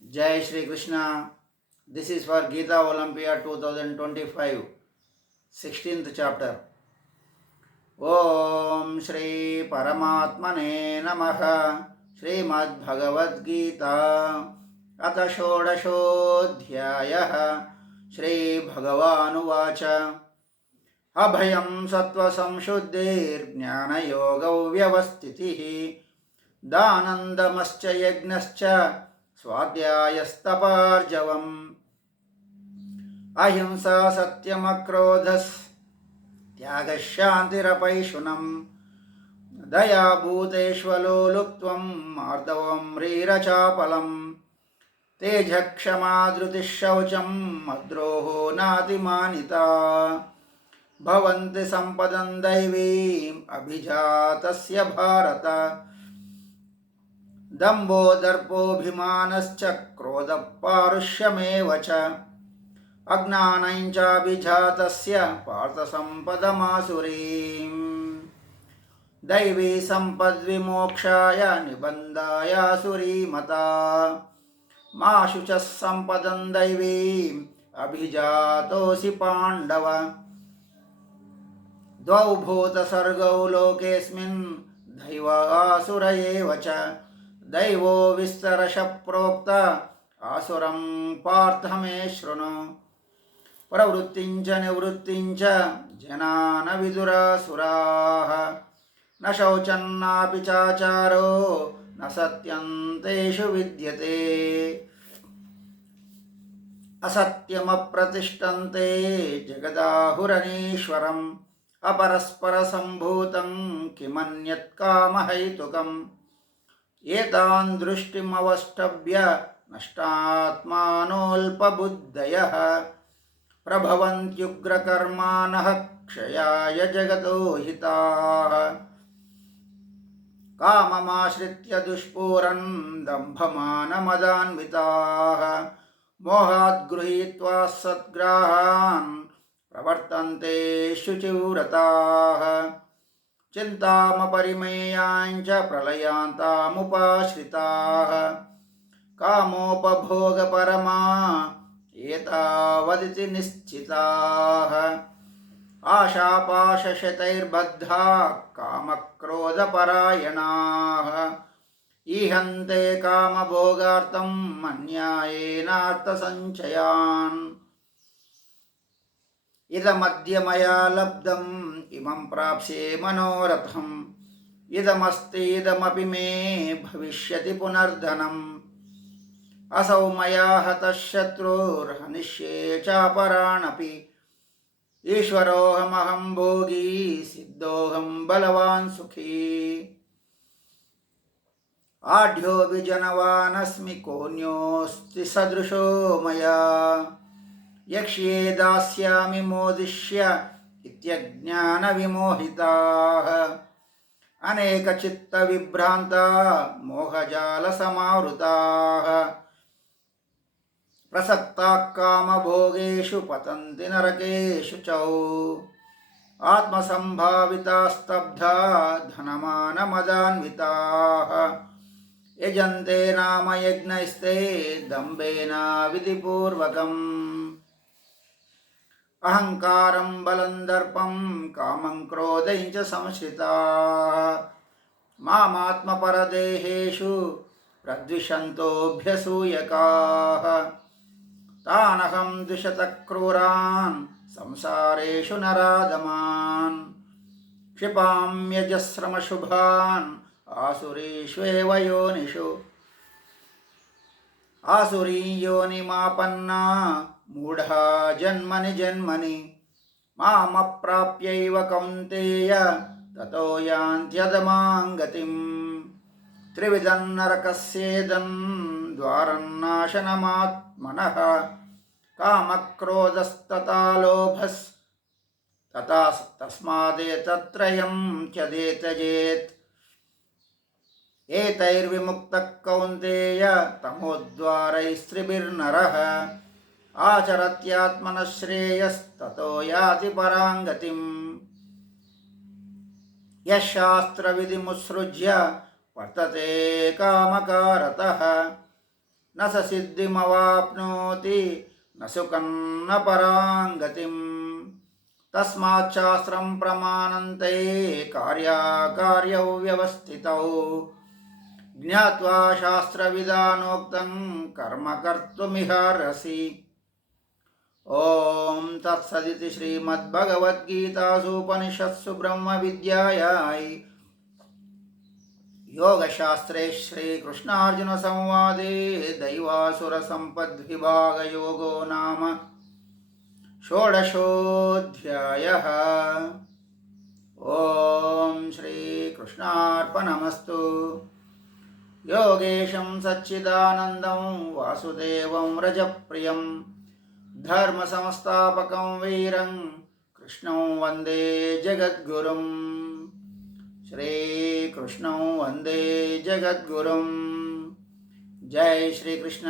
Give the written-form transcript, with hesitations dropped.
Jai Shri Krishna. This is for Gita Olympia 2025, 16th chapter. Om Shri Paramatmane Namaha. Srimad Bhagavad Gita. Atha Shodashodhyayah. Shri Bhagavanuvacha. Abhayam Sattva Samshuddhir Vyavastitihi. Danandamascha Yagnascha स्वाध्यायस्तपार्जवम् अहिंसा सत्यमक्रोधस् त्यागशान्तिरपैशुनम् दया भूतेष्वलोलुप्त्वं मार्दवं ह्रीरचापलम् तेजक्षमा धृतिः शौचं मद्रोहो नातिमानिता भवन्ति सम्पदं दैवीम् अभिजातस्य भारत दम्भो दर्पोऽभिमानश्च क्रोधः पारुष्यमेव च अज्ञानं चाभिजातस्य पार्थसम्पदमासुरीम् दैवी सम्पद्विमोक्षाय निबन्धायासुरीमता मा शुचः सम्पदं दैवीम् अभिजातोऽसि पाण्डव द्वौ भूतसर्गौ लोकेऽस्मिन् दैव आसुर एव च दैवो विस्तरश प्रोक्त आसुरं पार्थ मे शृणु प्रवृत्तिं च निवृत्तिं च जना न विदुरासुराः न शौचन्नापि चाचारो न सत्यं तेषु विद्यते असत्यमप्रतिष्ठन्ते जगदाहुरनीश्वरम् अपरस्परसम्भूतं किमन्यत् कामहैतुकम् एतान् दृष्टिमवष्टभ्य नष्टात्मानोऽल्पबुद्धयः प्रभवन्त्युग्रकर्माणः क्षयाय जगतो हिताः काममाश्रित्य दुष्पूरन् दम्भमानमदान्विताः मोहात् गृहीत्वा सद्ग्राहान् प्रवर्तन्ते शुचिव्रताः चिन्तामपरिमेयाञ्च प्रलयान्तामुपाश्रिताः कामोपभोगपरमा एतावदिति निश्चिताः आशापाशशतैर्बद्धा कामक्रोधपरायणाः ईहन्ते कामभोगार्थम् अन्यायेनार्थसञ्चयान् इदमद्य मया लब्धम् इमं प्राप्स्ये मनोरथम् इदमस्ति इदमपि मे भविष्यति पुनर्धनम् असौ मया हतः शत्रुर्हनिष्ये चापराणपि ईश्वरोऽहमहं भोगी सिद्धोऽहं बलवान् सुखी आढ्योऽपि जनवानस्मि कोऽन्योऽस्ति सदृशो मया यक्ष्ये दास्यामि मोदिष्य इत्यज्ञानविमोहिताः अनेकचित्तविभ्रान्ता मोहजालसमावृताः प्रसक्ताः कामभोगेषु पतन्ति नरकेषु च आत्मसम्भाविताः स्तब्धा धनमानमदान्विताः यजन्ते नाम यज्ञैस्ते दम्भेन विधिपूर्वकम् अहङ्कारं बलं दर्पं कामं क्रोधं च संश्रिताः मामात्मपरदेहेषु प्रद्विषन्तोऽभ्यसूयकाः तानहं द्विषतः क्रूरान् संसारेषु नराधमान् क्षिपाम्यजस्रमशुभान् आसुरीष्वेव योनिषु आसुरी योनिमापन्ना मूढा जन्मनि जन्मनि मामप्राप्यैव कौन्तेय ततो यान्त्यधमां गतिम् त्रिविधं नरकस्येदं द्वारन्नाशनमात्मनः कामक्रोधस्तथा लोभस्तथा तस्मादेतत्त्रयं त्यजेत् एतैर्विमुक्तः कौन्तेय तमोद्वारैस्त्रिभिर्नरः आचरत्यात्मनः श्रेयस्ततो याति परां गतिम् यः शास्त्रविधिमुत्सृज्य वर्तते कामकारतः न स सिद्धिमवाप्नोति न सुखं न परां गतिं तस्मात् शास्त्रं प्रमाणन्ते कार्याकार्यौ व्यवस्थितौ ज्ञात्वा शास्त्रविधानोक्तं कर्म कर्तुमिहार्हसि। ॐ तत्सदिति श्रीमद्भगवद्गीतासूपनिषत्सु ब्रह्मविद्यायां योगशास्त्रे श्रीकृष्णार्जुनसंवादे दैवासुरसम्पद्विभागयोगो नाम षोडशोऽध्यायः। ॐ श्रीकृष्णार्पणमस्तु। योगेशं सच्चिदानन्दं वासुदेवं रजप्रियं धर्मसंस्थापकं वीरं कृष्णं वन्दे जगद्गुरुं। श्रीकृष्णं वन्दे जगद्गुरुं। जय श्रीकृष्ण।